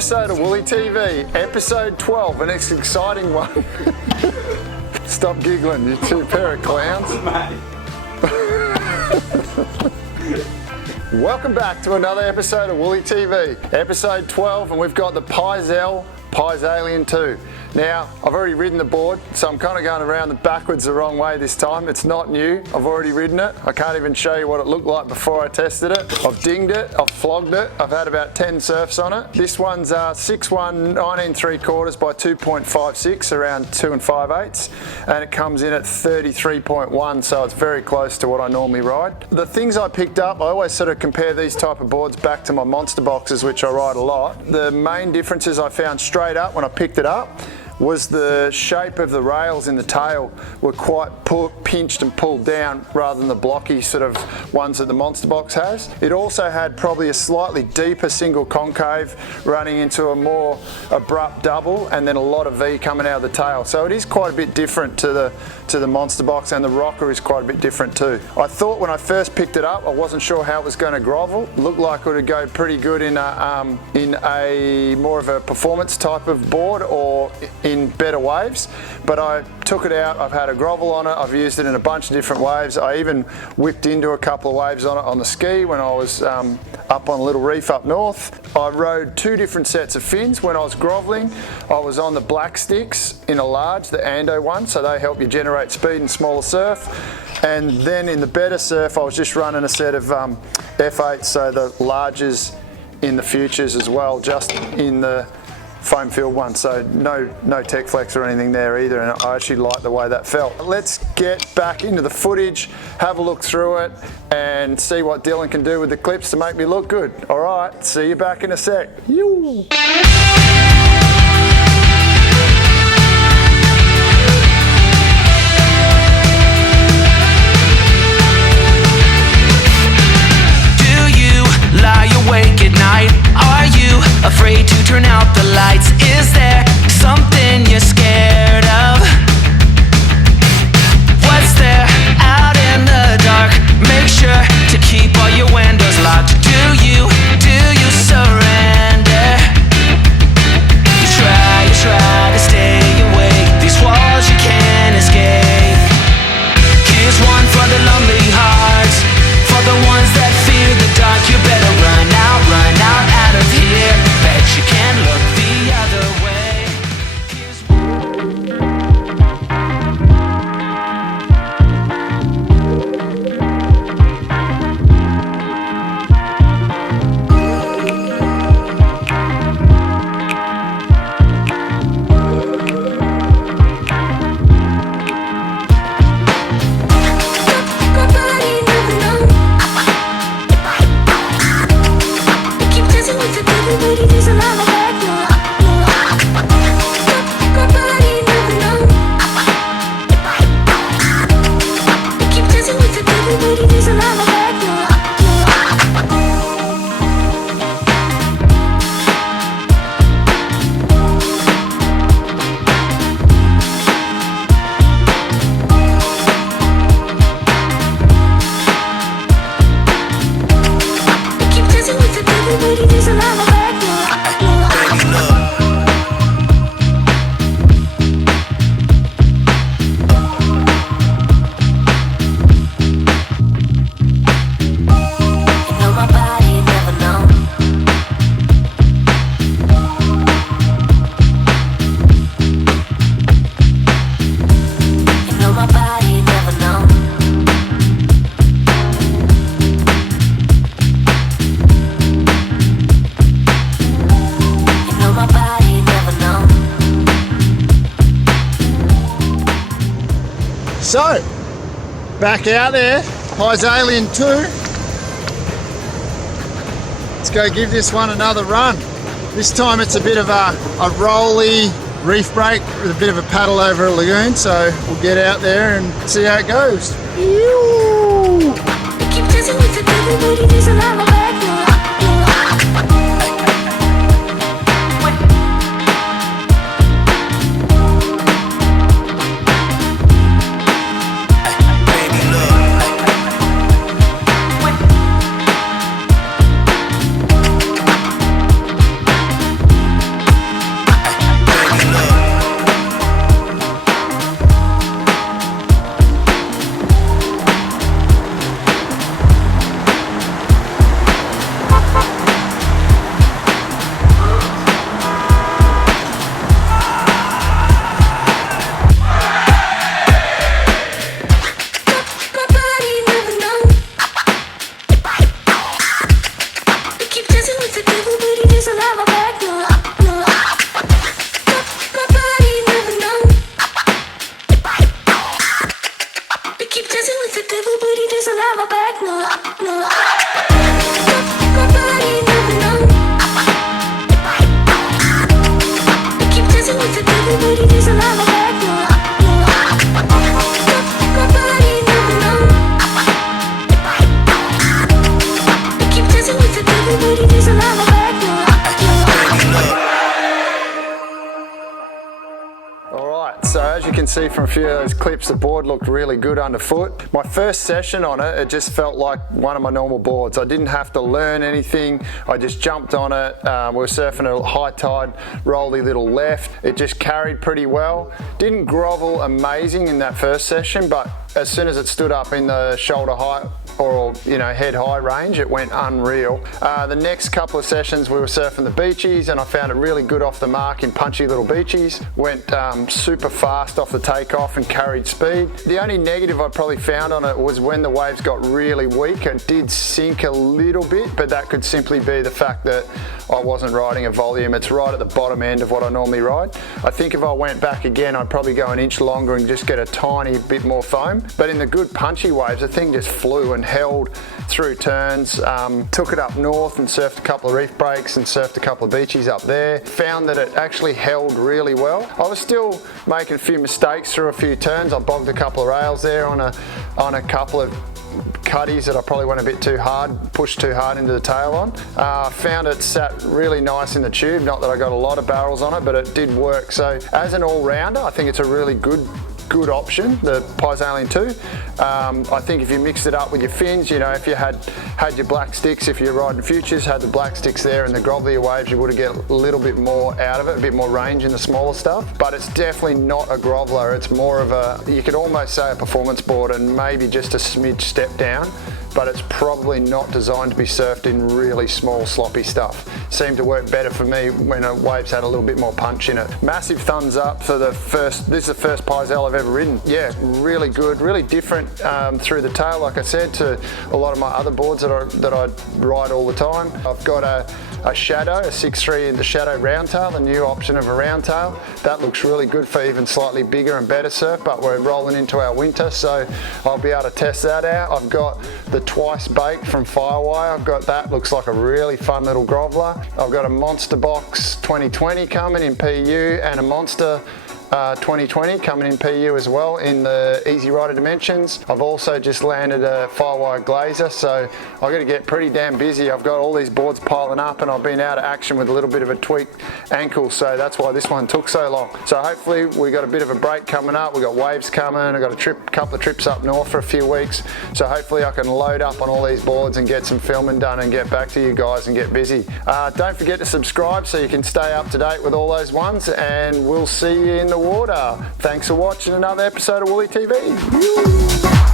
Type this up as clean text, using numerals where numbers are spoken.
episode of Woolly TV, episode 12, and it's an exciting one. Stop giggling, you two pair of clowns. Welcome back to another episode of Woolly TV, episode 12, and we've got the PYZEL Pyzalien 2. Now, I've already ridden the board, so I'm kind of going around backwards the wrong way this time. It's not new, I've already ridden it. I can't even show you what it looked like before I tested it. I've dinged it, I've flogged it, I've had about 10 surfs on it. This one's 6'1", 19 3/4 by 2.56, around 2 5/8, and it comes in at 33.1, so it's very close to what I normally ride. The things I picked up, I always sort of compare these type of boards back to my monster boxes, which I ride a lot. The main differences I found straight up when I picked it up was the shape of the rails in the tail were quite pinched and pulled down rather than the blocky sort of ones that the monster box has. It also had probably a slightly deeper single concave running into a more abrupt double, and then a lot of V coming out of the tail. So it is quite a bit different to the monster box, and the rocker is quite a bit different too. I thought when I first picked it up, I wasn't sure how it was going to grovel. It looked like it would go pretty good in a more of a performance type of board or in better waves, but I took it out. I've had a grovel on it, I've used it in a bunch of different waves. I even whipped into a couple of waves on it on the ski when I was up on a little reef up north. I rode 2 different sets of fins. When I was groveling, I was on the black sticks in a large, the Ando one, so they help you generate speed in smaller surf. And then in the better surf, I was just running a set of F8, so the larges in the futures as well, just in the foam filled one, so no tech flex or anything there either, and I actually like the way that felt. Let's get back into the footage, have a look through it, and see what Dylan can do with the clips to make me look good. All right, see you back in a sec. Yoo. Lie awake at night? Are you afraid to turn out the lights? Is there something you're scared of? What's there out in the dark? Make sure to keep all your windows locked. Do you surrender? You try to stay awake. These walls you can't escape. Here's one for the lonely hearts, for the ones that fear the dark. You better run out of here. Bet you can't look the other way. So, back out there, Pyzalien 2. Let's go give this one another run. This time it's a bit of a rolly reef break with a bit of a paddle over a lagoon, so we'll get out there and see how it goes. everybody doesn't have my back, no, no. Nobody never know. I keep dancing with it, everybody doesn't have my back, no, no. Nobody never know. I keep dancing with it, everybody doesn't have my back, no, no. Alright, so as you can see from a few of those clips, the board looked really good underfoot. My first session on it, it just felt like one of my normal boards. I didn't have to learn anything. I just jumped on it. We were surfing a high tide, rolly little left. It just carried pretty well. Didn't grovel amazing in that first session, but as soon as it stood up in the shoulder height or head high range, it went unreal. The next couple of sessions we were surfing the beachys, and I found it really good off the mark in punchy little beachys. Went super fast off the takeoff and carried speed. The only negative I probably found on it was when the waves got really weak. It did sink a little bit, but that could simply be the fact that I wasn't riding a volume. It's right at the bottom end of what I normally ride. I think if I went back again, I'd probably go an inch longer and just get a tiny bit more foam. But in the good punchy waves, the thing just flew and held through turns. Took it up north and surfed a couple of reef breaks and surfed a couple of beachies up there. Found that it actually held really well. I was still making a few mistakes through a few turns. I bogged a couple of rails there on a couple of cutties that I probably went a bit too hard, pushed too hard into the tail on. Found it sat really nice in the tube. Not that I got a lot of barrels on it, but it did work. So as an all-rounder, I think it's a really good option, the Pyzalien 2. I think if you mixed it up with your fins, if you had your black sticks, if you're riding futures, had the black sticks there and the grovelier waves, you would have get a little bit more out of it, a bit more range in the smaller stuff. But it's definitely not a groveler. It's more of you could almost say a performance board and maybe just a smidge step down. But it's probably not designed to be surfed in really small sloppy stuff. Seemed to work better for me when waves had a little bit more punch in it. Massive thumbs up for this is the first PYZEL I've ever ridden. Yeah, really good, really different through the tail, like I said, to a lot of my other boards that I ride all the time. I've got a shadow, a 6.3 in the shadow round tail, the new option of a round tail. That looks really good for even slightly bigger and better surf, but we're rolling into our winter, so I'll be able to test that out. I've got the twice baked from Firewire. I've got that, looks like a really fun little groveler. I've got a Monster Box 2020 coming in PU and a Monster 2020 coming in PU as well in the Easy Rider dimensions. I've also just landed a Firewire Glazer, so I've got to get pretty damn busy. I've got all these boards piling up and I've been out of action with a little bit of a tweaked ankle, so that's why this one took so long. So hopefully we got a bit of a break coming up. We've got waves coming. I've got a couple of trips up north for a few weeks, so hopefully I can load up on all these boards and get some filming done and get back to you guys and get busy. Don't forget to subscribe so you can stay up to date with all those ones, and we'll see you in the water. Thanks for watching another episode of WOOLY TV.